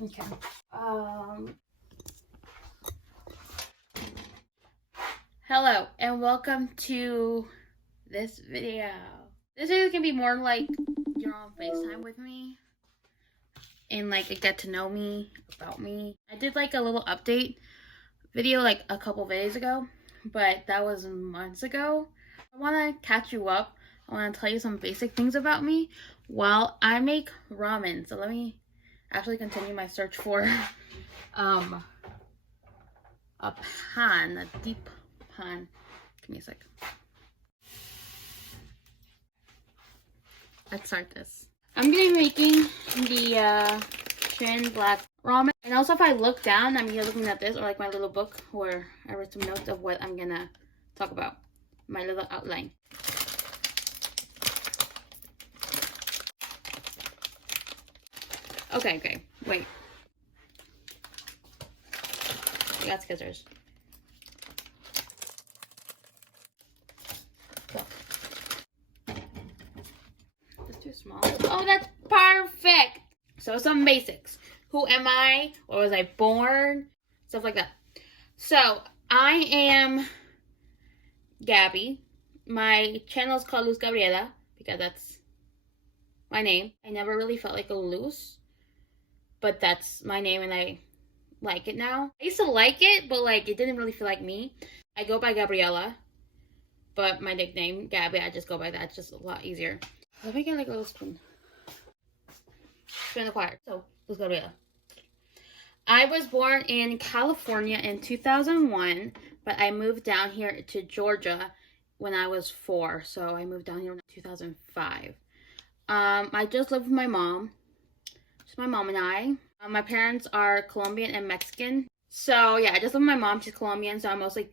Okay. Hello and welcome to this video. This video can be more like you're on FaceTime with me and like a get to know me about me. I did like a little update video like a couple of days ago, but that was months ago. I want to catch you up. I want to tell you some basic things about me while I make ramen. So let me actually continue my search for a pan, a deep pan. Give me a sec. Let's start this. I'm gonna be making the Shin black ramen. And also if I look down, I'm here looking at this or like my little book where I wrote some notes of what I'm gonna talk about. My little outline. Okay, wait. I got scissors. Go. That's too small. Oh, that's perfect! So some basics. Who am I? Where was I born? Stuff like that. So, I am Gabby. My channel is called Luz Gabriela because that's my name. I never really felt like a Luz, but that's my name and I like it now. I used to like it, but like it didn't really feel like me. I go by Gabriela, but my nickname, Gabby, I just go by that. It's just a lot easier. Let me get like a little spoon. Spoon acquired. So, Luz Gabriela. I was born in California in 2001, but I moved down here to Georgia when I was 4. So I moved down here in 2005. I just lived with my mom. Just my mom and I. My parents are Colombian and Mexican. So yeah, I just live with my mom. She's Colombian, so I'm mostly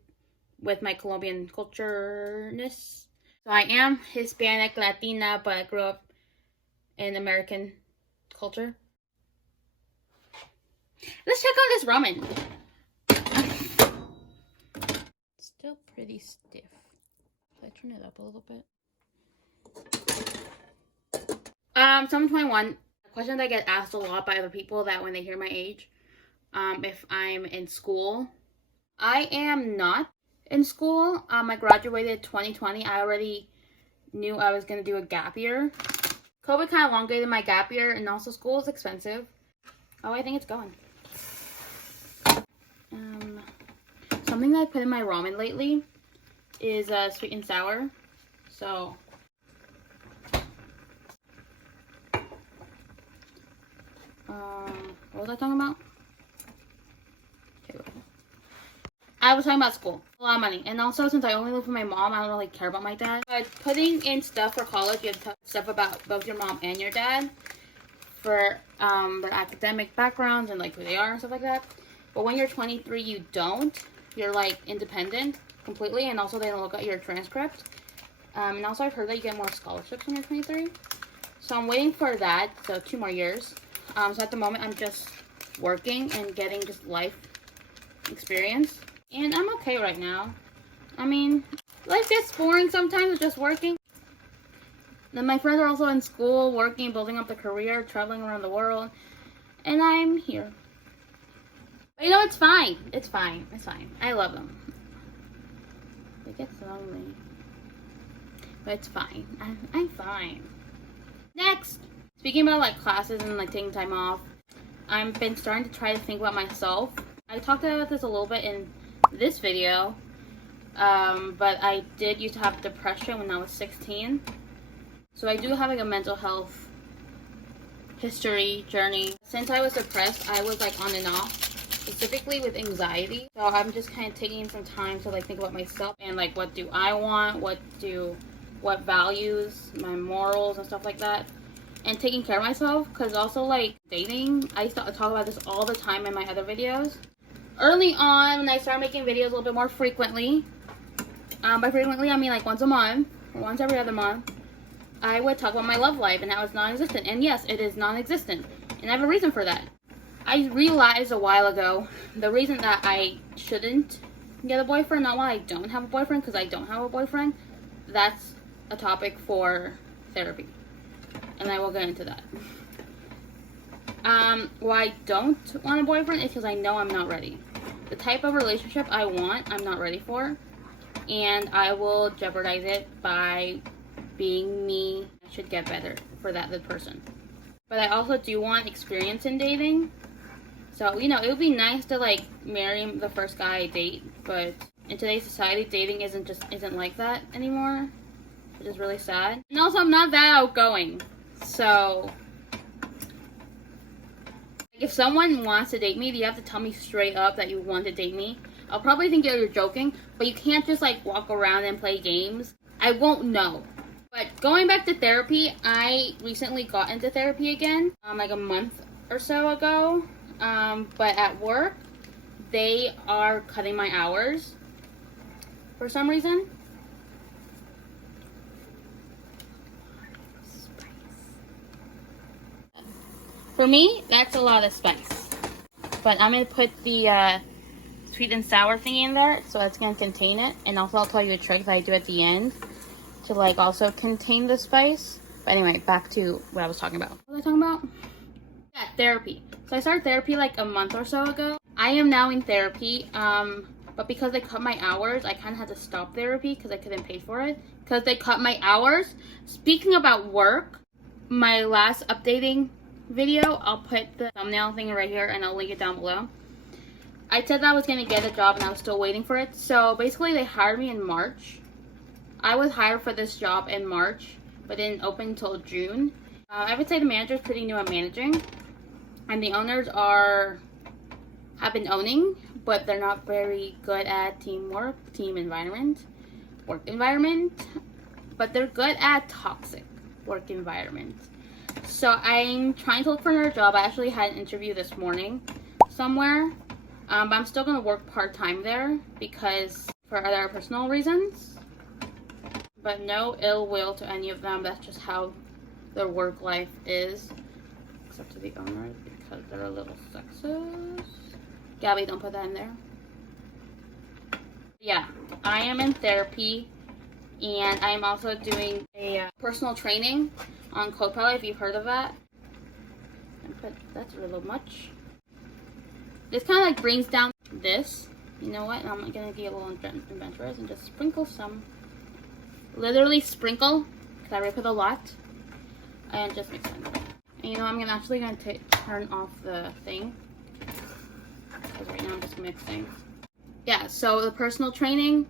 with my Colombian culture-ness. So I am Hispanic, Latina, but I grew up in American culture. Let's check out this ramen. Still pretty stiff. Should I turn it up a little bit? So I'm 21. A question that I get asked a lot by other people that when they hear my age, if I'm in school. I am not in school. I graduated 2020. I already knew I was going to do a gap year. COVID kind of elongated my gap year, and also school is expensive. Oh, I think it's going. Something that I put in my ramen lately is sweet and sour. So what was I talking about? Okay, I was talking about school. A lot of money. And also, since I only live with my mom, I don't really care about my dad. But putting in stuff for college, you have to stuff about both your mom and your dad for their academic backgrounds and like who they are and stuff like that. But when you're 23, you don't. You're like independent completely, and also they don't look at your transcript. And also I've heard that you get more scholarships when you're 23. So I'm waiting for that, so 2 more years. So at the moment I'm just working and getting just life experience. And I'm okay right now. I mean, life gets boring sometimes with just working. Then my friends are also in school, working, building up a career, traveling around the world. And I'm here. But you know, it's fine. It's fine. It's fine. I love them. It gets lonely. But it's fine. I'm fine. Next! Speaking about like classes and like taking time off, I've been starting to try to think about myself. I talked about this a little bit in this video. But I did used to have depression when I was 16. So I do have like a mental health history journey. Since I was depressed, I was like on and off. Specifically with anxiety. So I'm just kind of taking some time to like think about myself and like what do I want, what values, my morals and stuff like that. And taking care of myself, because also like dating, I used to talk about this all the time in my other videos. Early on, when I started making videos a little bit more frequently, by frequently I mean like once a month or once every other month, I would talk about my love life and how it's non-existent. And yes, it is non-existent, and I have a reason for that. I realized a while ago the reason that I shouldn't get a boyfriend, not why I don't have a boyfriend, because I don't have a boyfriend. That's a topic for therapy, and I will get into that. Why I don't want a boyfriend is because I know I'm not ready. The type of relationship I want, I'm not ready for. And I will jeopardize it by being me. I should get better for that person. But I also do want experience in dating. So, you know, it would be nice to like marry the first guy I date, but in today's society, dating isn't like that anymore, which is really sad. And also, I'm not that outgoing. So, if someone wants to date me, you have to tell me straight up that you want to date me. I'll probably think you're joking, but you can't just like walk around and play games. I won't know. But going back to therapy, I recently got into therapy again, like a month or so ago. But at work, they are cutting my hours for some reason. For me, that's a lot of spice. But I'm going to put the sweet and sour thing in there, so that's going to contain it. And also I'll tell you a trick that I do at the end to like also contain the spice. But anyway, back to what I was talking about. What was I talking about? Yeah, therapy. So I started therapy like a month or so ago. I am now in therapy, but because they cut my hours, I kind of had to stop therapy because I couldn't pay for it. Because they cut my hours. Speaking about work, my last updating video, I'll put the thumbnail thing right here and I'll link it down below. I said that I was going to get a job and I was still waiting for it. So basically they hired me in March. I was hired for this job in March, but didn't open until June. I would say the manager is pretty new at managing. And the owners have been owning, but they're not very good at teamwork, work environment. But they're good at toxic work environment. So I'm trying to look for another job. I actually had an interview this morning somewhere. But I'm still going to work part-time there because for other personal reasons. But no ill will to any of them. That's just how their work life is. Except to the owners because they're a little sexist. Gabby, don't put that in there. Yeah, I am in therapy. And I'm also doing a personal training on Copilot, if you've heard of that. But that's a little much. This kind of like brings down this. You know what? I'm going to be a little adventurous and just sprinkle some. Literally sprinkle, because I already put a lot. And just mix it. And you know, I'm actually going to turn off the thing. Because right now I'm just mixing. Yeah, so the personal training.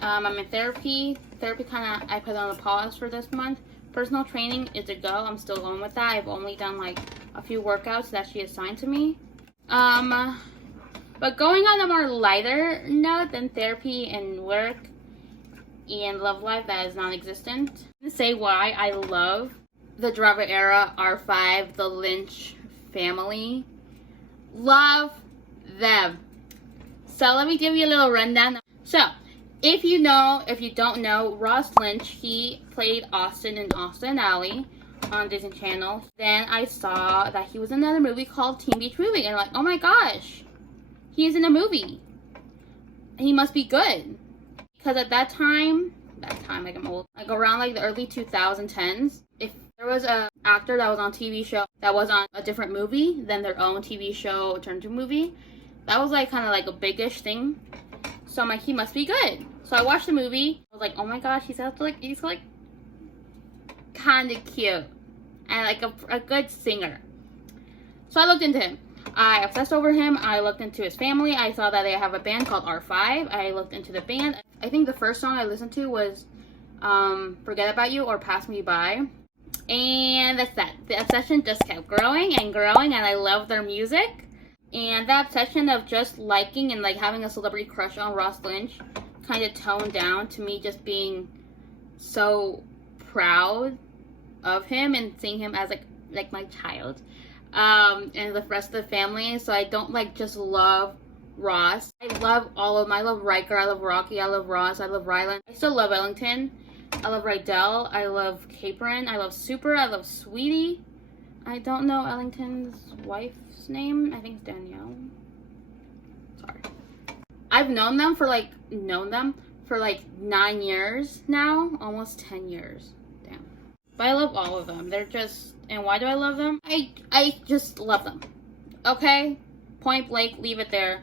I'm in therapy. Therapy kind of, I put on a pause for this month. Personal training is a go. I'm still going with that. I've only done like a few workouts that she assigned to me. But going on a more lighter note than therapy and work and love life that is non-existent. I'm going to say why I love the Driver Era, R5, the Lynch family. Love them. So let me give you a little rundown. So, if you don't know, Ross Lynch, he played Austin in Austin Alley on Disney Channel. Then I saw that he was in another movie called Teen Beach Movie. And I'm like, oh my gosh, he is in a movie. He must be good. Because at that time, like I'm old, like around like the early 2010s, if there was an actor that was on TV show that was on a different movie than their own TV show turned to movie, that was like kind of like a big-ish thing. So I'm like, he must be good. So I watched the movie. I was like, oh my gosh, he's like kind of cute and like a good singer. So I looked into him. I obsessed over him. I looked into his family. I saw that they have a band called R5. I looked into the band. I think the first song I listened to was Forget About You or Pass Me By. And that's that. The obsession just kept growing and growing, and I love their music. And that obsession of just liking and like having a celebrity crush on Ross Lynch kind of toned down to me just being so proud of him and seeing him as like my child. And the rest of the family. So I don't like just love Ross. I love all of them. I love Riker. I love Rocky. I love Ross. I love Rylan. I still love Ellington. I love Rydell. I love Capron. I love Super. I love Sweetie. I don't know Ellington's wife's name. I think it's Danielle. Sorry. I've known them for like 9 years now. Almost 10 years. Damn. But I love all of them. They're just, and why do I love them? I just love them. Okay? Point blank, leave it there.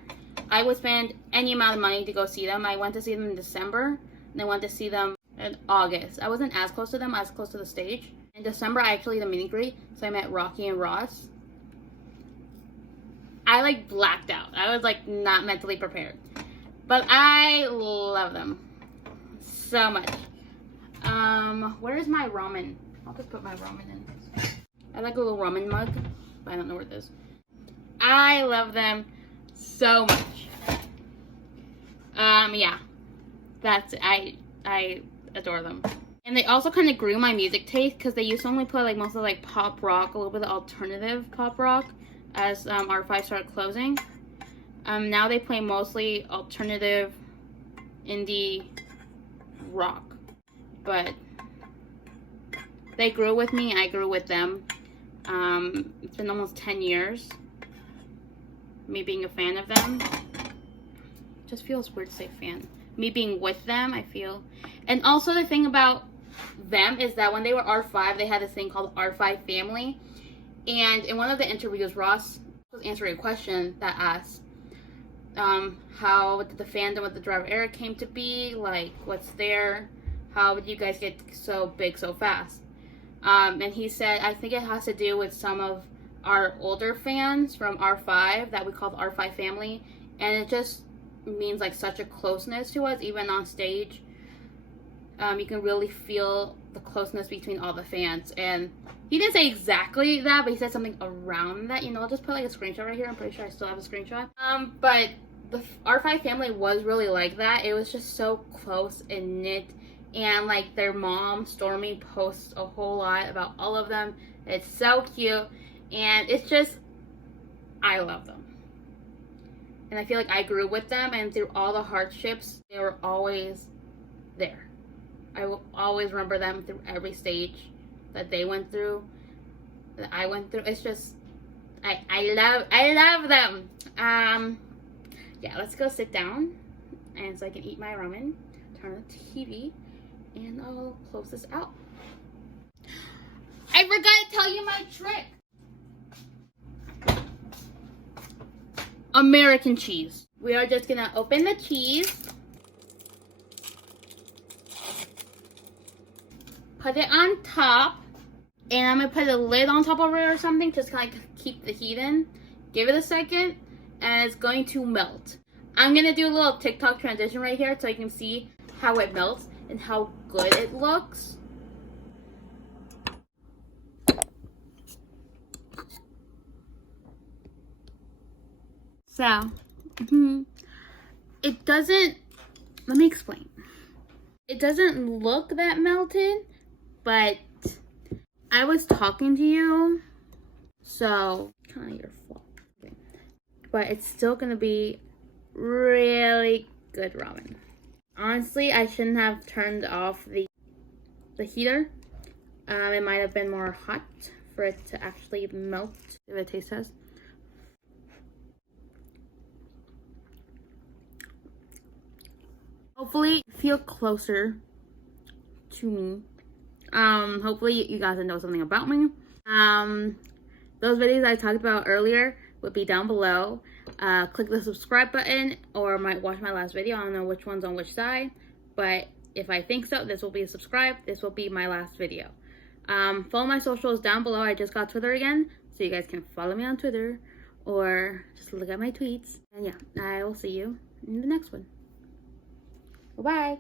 I would spend any amount of money to go see them. I went to see them in December, and I went to see them in August. I wasn't as close to them, I was close to the stage. In December, I actually did a meet and greet, so I met Rocky and Ross. I like blacked out. I was like not mentally prepared. But I love them so much. Where's my ramen? I'll just put my ramen in. I like a little ramen mug, but I don't know where it is. I love them so much. Yeah. That's I adore them. And they also kind of grew my music taste because they used to only play like mostly like pop rock, a little bit of alternative pop rock as R5 started closing. Now they play mostly alternative indie rock. But they grew with me, I grew with them. It's been almost 10 years, me being a fan of them. It just feels weird to say fan. Me being with them, I feel. And also the thing about them is that when they were R5, they had this thing called R5 Family. And in one of the interviews, Ross was answering a question that asked, how did the fandom with the Driver era came to be? Like, what's there? How did you guys get so big so fast? And he said, I think it has to do with some of our older fans from R5 that we call the R5 family. And it just means like such a closeness to us, even on stage. You can really feel the closeness between all the fans. And he didn't say exactly that, but he said something around that. You know, I'll just put like a screenshot right here. I'm pretty sure I still have a screenshot. But the R5 family was really like that. It was just so close and knit. And like their mom, Stormy, posts a whole lot about all of them. It's so cute. And it's just, I love them. And I feel like I grew with them, and through all the hardships, they were always there. I will always remember them through every stage that they went through, that I went through. It's just, I love them. Yeah, let's go sit down, and so I can eat my ramen, turn on the TV, and I'll close this out. I forgot to tell you my trick. American cheese. We are just gonna open the cheese, put it on top, and I'm gonna put a lid on top of it or something, just kind of keep the heat in. Give it a second, and it's going to melt. I'm gonna do a little TikTok transition right here so you can see how it melts and how good it looks. So, it doesn't, let me explain. It doesn't look that melted, but I was talking to you, so kind of your fault. But it's still gonna be really good ramen. Honestly, I shouldn't have turned off the heater. It might have been more hot for it to actually melt. Give it a taste test. Hopefully feel closer to me. Hopefully you guys know something about me. Those videos I talked about earlier would be down below. Click the subscribe button, or might watch my last video. I don't know which one's on which side, but if I think so, this will be a subscribe. This will be my last video. Follow my socials down below. I just got Twitter again, so you guys can follow me on Twitter or just look at my tweets. And yeah, I will see you in the next one. Bye-bye.